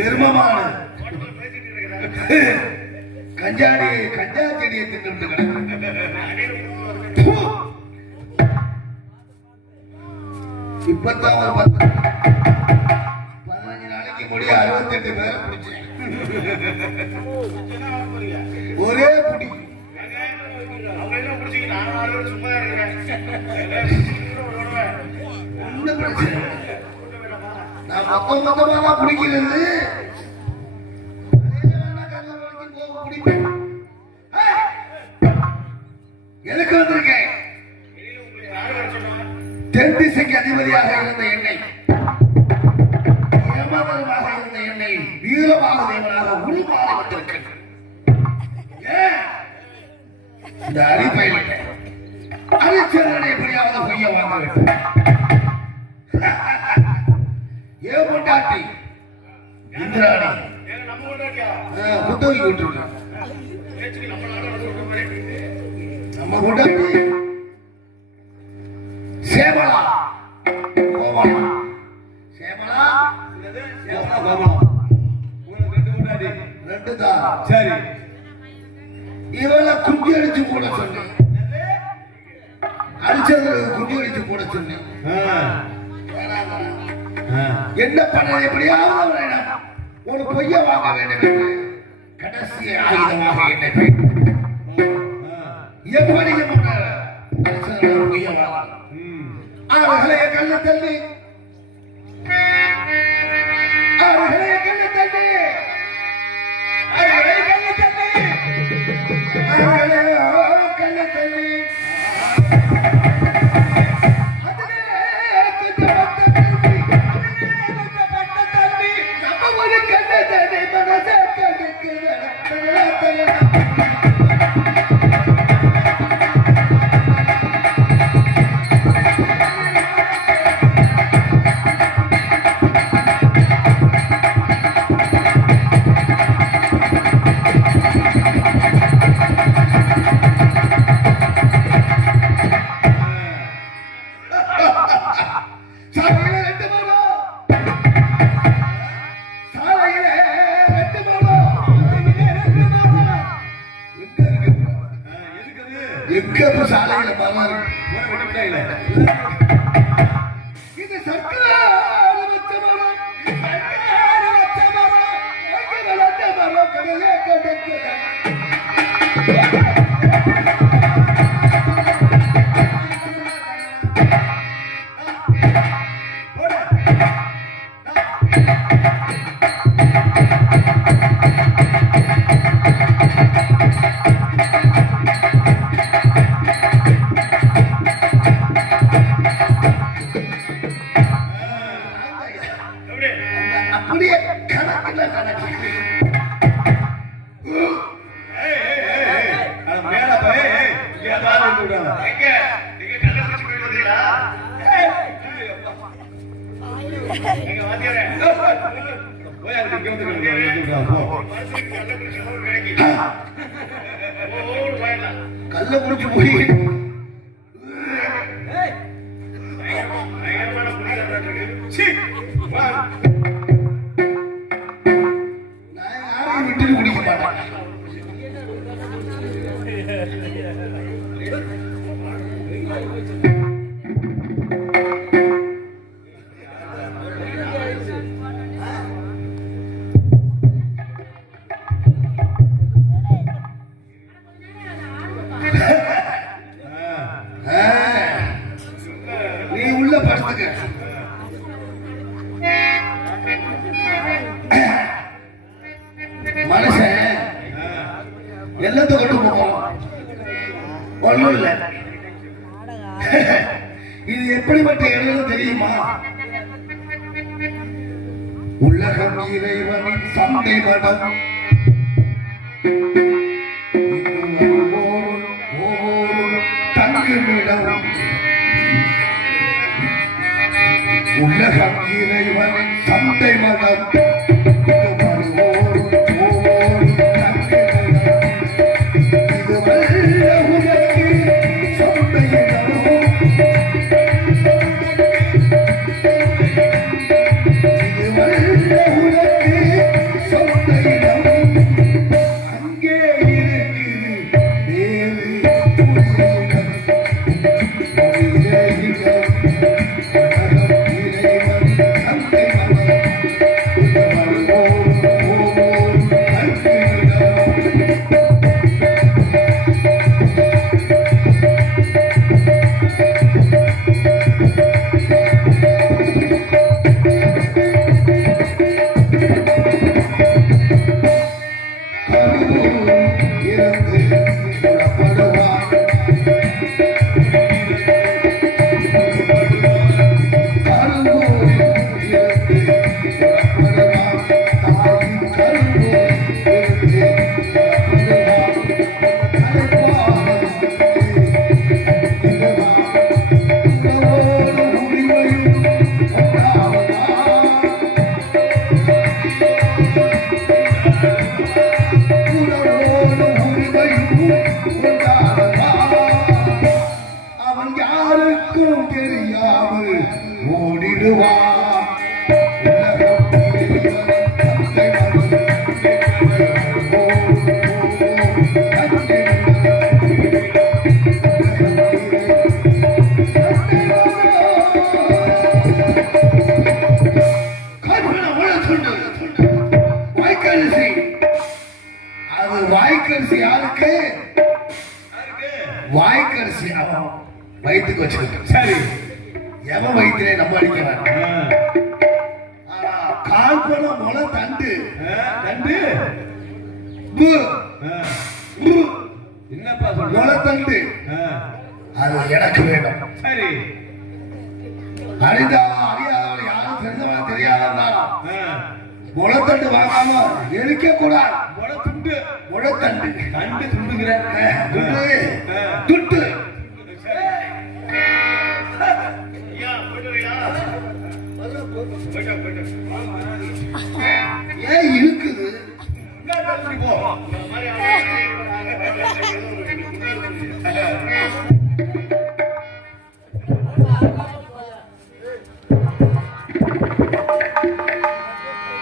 எருமமான கஞ்சாடி கஞ்சா செடியை தின்னு இப்பத்தான் ஒரு பத்து பதினஞ்சு நாளைக்கு முடிய அறுபத்தி எட்டு பேர் ஒரே பிடி சும்மா இருக்கிறேன் எதுக்கு வந்திருக்கேன் தென் திசைக்கு அதிபதியாக இருந்த என்னை. ஏமாதரமாக இருந்த என்னை வீரமாக தேவனாக உரிமாற வந்திருக்கேன். இந்த அரிப்பையில அரிச்சந்திரனை எப்படியாவது பொய்ய வாங்க வேண்டும் ஏ பொண்டாட்டி? இந்திராணி. ஆ, குத்தகைக்கு நம்ம பொண்டாட்டி? சேமலா. கோவலா. சேமலா? கோமலா ரெண்டு தான். சரி. இவளை குஞ்சு அடிச்சு போட சொன்னேன். அடிச்சது குட்டி அடிச்சு போட சொன்னேன். என்ன பண்ண எப்படியாவது ஒரு பொய்ய வாங்க வேண்டும். கடைசி ஆயுதமாக என்னை பயன்படுத்தி எப்படி பொய்ய வாங்க? அவர்களே கல்ல தள்ளி. அவர்களே கல்ல தள்ளி. ஒரு கல்ல தள்ளி மனசை எதுக்கு அது? எங்க இப்ப சாலையில மரம் இருக்கு போன விட்டுவிட்டாங்களே. இது சர்க்கார் வச்ச மரம் சர்க்கார் வச்ச மரம் எங்க வளர்ந்த மரம் கடலே கடக்குது look, look, look. ஒண்ணும் இல்ல இது எப்படிப்பட்ட இடம் தெரியுமா? உலகம் இறைவனின் சண்டை மடம். தங்குமிடம். உலகம் இறைவனின் சண்டை மடம். you are. தண்டு. என்னப்பா முளத்தண்டு அது எனக்கு வேண்டும் சரி. அறிந்தா அறியாதவன் யாரும் தெரிஞ்சவன் தெரியாதவன் முளத்தண்டு வாங்காம எரிக்க கூடாது முளத்துண்டு முளத்தண்டு தண்டு. துண்டுகிற துண்டு. துட்டு.